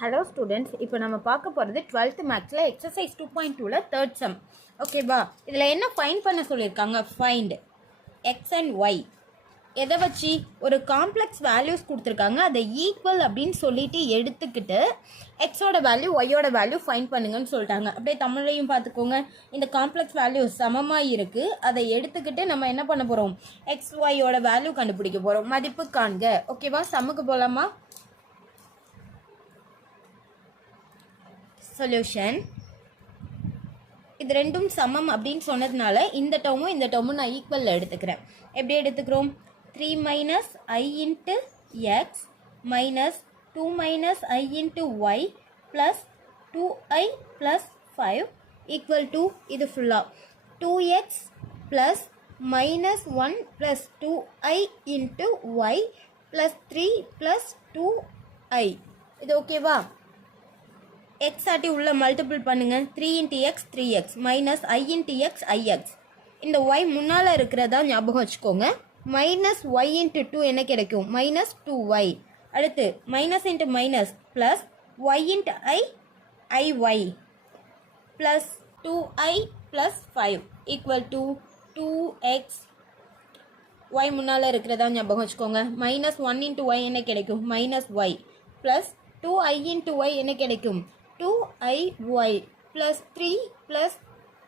Hello students, இப்போ நம்ம பார்க்க போகிறது 12th மேக்ஸில் எக்ஸசைஸ் 2.2ல தேர்ட் சம். ஓகேவா? இதில் என்ன ஃபைண்ட் பண்ண சொல்லியிருக்காங்க? Find X and Y. எதை வச்சு? ஒரு காம்ப்ளெக்ஸ் வேல்யூஸ் கொடுத்துருக்காங்க, அதை ஈக்குவல் அப்படின்னு சொல்லிட்டு எடுத்துக்கிட்டு எக்ஸோட வேல்யூ ஒய்யோட வேல்யூ ஃபைண்ட் பண்ணுங்கன்னு சொல்லிட்டாங்க. அப்படியே தமிழையும் பார்த்துக்கோங்க. இந்த காம்ப்ளெக்ஸ் வேல்யூஸ் சமமாக இருக்குது, அதை எடுத்துக்கிட்டு நம்ம என்ன பண்ண போகிறோம்? எக்ஸ் ஒய்யோட வேல்யூ கண்டுபிடிக்க போகிறோம். மதிப்பு காண்க. ஓகேவா? சம்முக்கு போகலாமா? சொல்யூஷன். இது ரெண்டும் சமம் அப்படின்னு சொன்னதுனால இந்த டேர்மும் நான் ஈக்குவலில் எடுத்துக்கிறேன். எப்படி எடுத்துக்கிறோம்? 3 minus I into X minus 2 minus I into Y plus 2i plus 5 equal to இது ஃபுல்லாக 2x plus minus 1 plus 2i into Y plus 3 plus 2i. இது ஓகேவா? x ஆட்டி உள்ள மல்டிபிள் பண்ணுங்க. 3 into X 3x minus I into X I X. இந்த y முன்னால் இருக்கிறதா ஞாபகம் வச்சுக்கோங்க. மைனஸ் ஒய் இன்ட்டு 2 என்ன கிடைக்கும்? Minus 2y. அடுத்து minus into minus plus Y into I Y plus 2i plus 5 equal to 2x. y முன்னால் இருக்கிறதா ஞாபகம் வச்சுக்கோங்க. மைனஸ் 1 இன்ட்டு ஒய் என்ன கிடைக்கும்? Minus Y plus 2i into Y என்ன கிடைக்கும்? 2iy plus 3 plus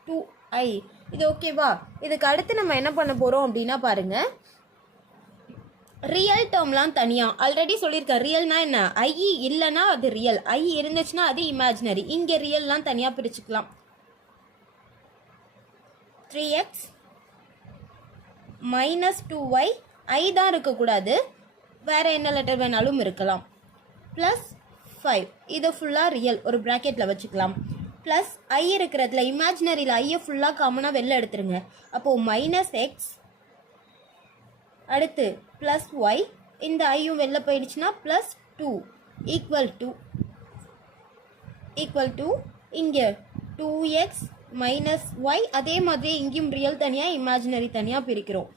2i. இது ஓகேவா? இதுக்கு அடுத்து நம்ம என்ன பண்ண போகிறோம் அப்படின்னா பாருங்கள், ரியல் டேர்ம்லாம் தனியாக ஆல்ரெடி சொல்லியிருக்கேன். ரியல்னா என்ன? ஐ இல்லைன்னா அது ரியல், ஐ இருந்துச்சுன்னா அது இமேஜினரி. இங்கே ரியல்லாம் தனியாக பிரிச்சுக்கலாம். 3x மைனஸ் 2y, ஐ தான் இருக்கக்கூடாது, வேறு என்ன லெட்டர் வேணாலும் இருக்கலாம். ப்ளஸ் 5 இது ஃபுல்லாக ரியல், ஒரு ப்ராக்கெட்டில் வச்சுக்கலாம். ப்ளஸ் ஐ இருக்கிறதுல இமேஜினரியில் ஐயை ஃபுல்லாக காமனாக வெளில எடுத்துருங்க. அப்போது மைனஸ் எக்ஸ், அடுத்து ப்ளஸ் ஒய், இந்த ஐயும் வெளில போயிடுச்சுன்னா ப்ளஸ் 2 ஈக்குவல் டு இங்கே 2x மைனஸ் ஒய். அதே மாதிரி இங்கேயும் ரியல் தனியாக இமேஜினரி தனியாக பிரிக்கிறோம்.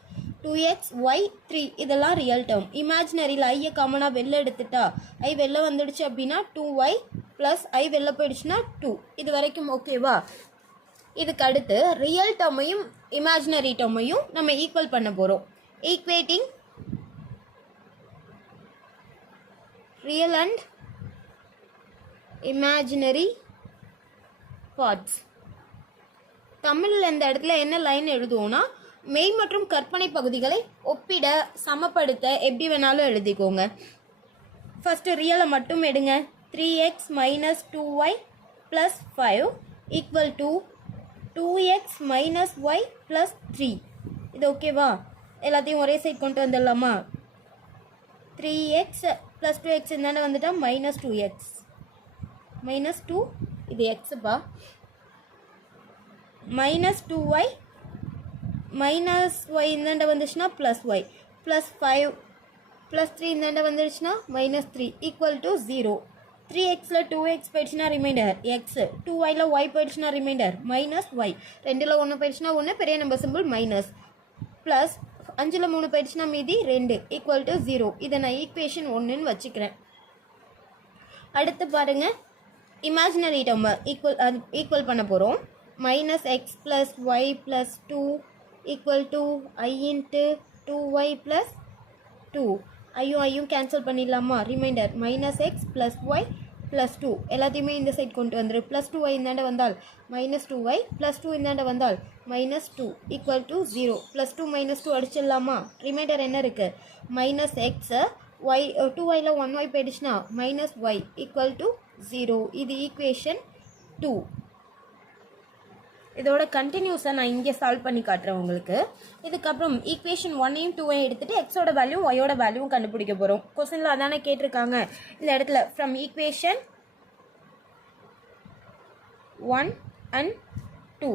2x y 3 இதெல்லாம் ரியல் டேர்ம். இமேஜினரியில் ஐயை காமனாக வெளில எடுத்துட்டா ஐ வெளில வந்துடுச்சு அப்படின்னா 2y ப்ளஸ் ஐ வெளில போயிடுச்சுன்னா 2. இது வரைக்கும் ஓகேவா? இதுக்கு அடுத்து ரியல் டேர்மையும் இமேஜினரி டேர்மையும் நம்ம ஈக்குவல் பண்ண போகிறோம். Equating real and imaginary parts. தமிழில் இந்த இடத்துல என்ன லைன் எழுதுவோம்னா, மெய் மற்றும் கற்பனை பகுதிகளை ஒப்பிட சமப்படுத்த எப்படி வேணாலும் எழுதிக்கோங்க. ஃபஸ்ட்டு ரியலை மட்டும் எடுங்க. 3x minus 2y plus 5 equal to 2x minus Y plus 3. இது ஓகேவா? எல்லாத்தையும் ஒரே சைட் கொண்டு வந்துடலாமா? 3x ப்ளஸ் 2x என்னென்ன வந்துட்டா மைனஸ் 2x மைனஸ் 2, இது எக்ஸுப்பா, மைனஸ் 2y மைனஸ் ஒய் இந்தாண்ட வந்துச்சுன்னா ப்ளஸ் ஒய் ப்ளஸ் 5 ப்ளஸ் 3 இந்தாண்ட வந்துடுச்சுன்னா மைனஸ் 3 ஈக்குவல் டு 0. 3xல 2x போயிடுச்சுன்னா ரிமைண்டர் எக்ஸ், 2yல ஒய் போயிடுச்சுன்னா ரிமைண்டர் மைனஸ் ஒய், 2ல் 1 போயிடுச்சுன்னா 1, பெரிய நம்பர் சிம்பிள் மைனஸ், ப்ளஸ் 5ல் 3 போயிடுச்சுன்னா மீதி 2 ஈக்குவல் டு 0. இதை நான் ஈக்குவேஷன் 1ன்னு வச்சுக்கிறேன். அடுத்து பாருங்கள், இமேஜினரி டேர்ம் ஈக்குவல் பண்ண போகிறோம். Minus X plus Y plus 2 equal to I into 2y plus 2. ஐயும் கேன்சல் பண்ணிடலாமா? Reminder minus X plus Y plus 2. எல்லாத்தையுமே இந்த சைட் கொண்டு வந்துடு. ப்ளஸ் 2y இந்தாண்ட வந்தால் மைனஸ் 2y ப்ளஸ் 2 இந்தாண்ட வந்தால் minus 2 equal to 0. Plus 2 minus 2 அடிச்சிடலாமா? ரிமைண்டர் என்ன இருக்குது? மைனஸ் எக்ஸு ஒய், 2yல 1y போயிடுச்சுன்னா மைனஸ் ஒய் ஈக்குவல் டு 0. இது ஈக்குவேஷன் 2. இதோட கண்டினியூஸாக நான் இங்கே சால்வ் பண்ணி காட்டுறேன் உங்களுக்கு. இதுக்கப்புறம் ஈக்குவேஷன் 1ஐயும் 2ஐயும் எடுத்துகிட்டு எக்ஸோட வேல்யூ ஒய்யோட வேல்யூவும் கண்டுபிடிக்க போகிறோம். கொஸ்டினில் அதானே கேட்டிருக்காங்க. இந்த இடத்துல ஃப்ரம் ஈக்குவேஷன் 1 அண்ட் 2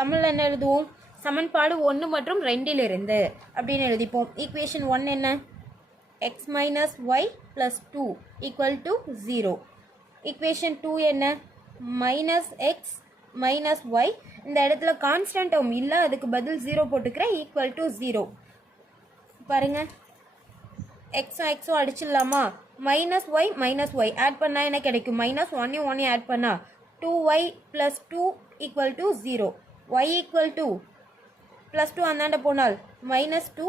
தமிழில் என்ன எழுதுவோம்? சமன்பாடு 1 மற்றும் 2 அப்படின்னு எழுதிப்போம். ஈக்குவேஷன் 1 என்ன? X minus Y plus 2 equal to 0. Equation 2 என்ன? மைனஸ் எக்ஸ் மைனஸ் ஒய், இந்த இடத்துல கான்ஸ்டன்ட் டேர்ம் இல்லை, அதுக்கு பதில் 0 போட்டுக்கிறேன், ஈக்குவல் டு 0. பாருங்கள், எக்ஸும் அடிச்சிடலாமா? மைனஸ் ஒய் ஆட் பண்ணால் என்ன கிடைக்கும் மைனஸ் ஒன் ஆட் பண்ணால் 2y plus 2 equal to 0 y equal to plus 2 அந்தாண்ட போனால் மைனஸ் 2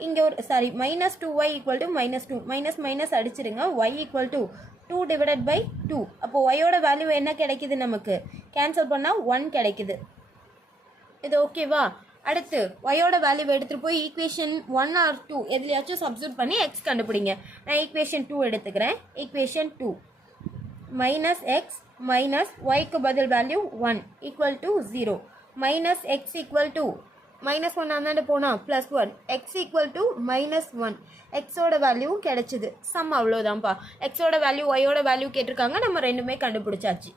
இங்கே ஒரு sorry minus 2y equal to minus 2 minus அடிச்சிடுங்க y equal to 2 divided by 2 அப்போ ஒய்யோட வேல்யூ என்ன கிடைக்குது நமக்கு கேன்சல் பண்ணால் 1 கிடைக்குது இது ஓகேவா அடுத்து ஒய்யோட வேல்யூ எடுத்துகிட்டு போய் ஈக்குவேஷன் 1 ஆர் 2 எதுலையாச்சும் சப்ஸ்டியூட் பண்ணி எக்ஸ் கண்டுபிடிங்க நான் ஈக்குவேஷன் 2 எடுத்துக்கிறேன் ஈக்குவேஷன் 2 மைனஸ் எக்ஸ் மைனஸ் ஒய்க்கு பதில் value 1 equal to 0 minus X equal to minus 1 அந்தாண்ட போனால் plus 1 X equal to minus 1 எக்ஸோட வேல்யூவும் கிடைச்சிது சம் அவ்வளோதான்ப்பா எக்ஸோட வேல்யூ ஒய்யோட வேல்யூ கேட்டிருக்காங்க நம்ம ரெண்டுமே கண்டுபிடிச்சாச்சு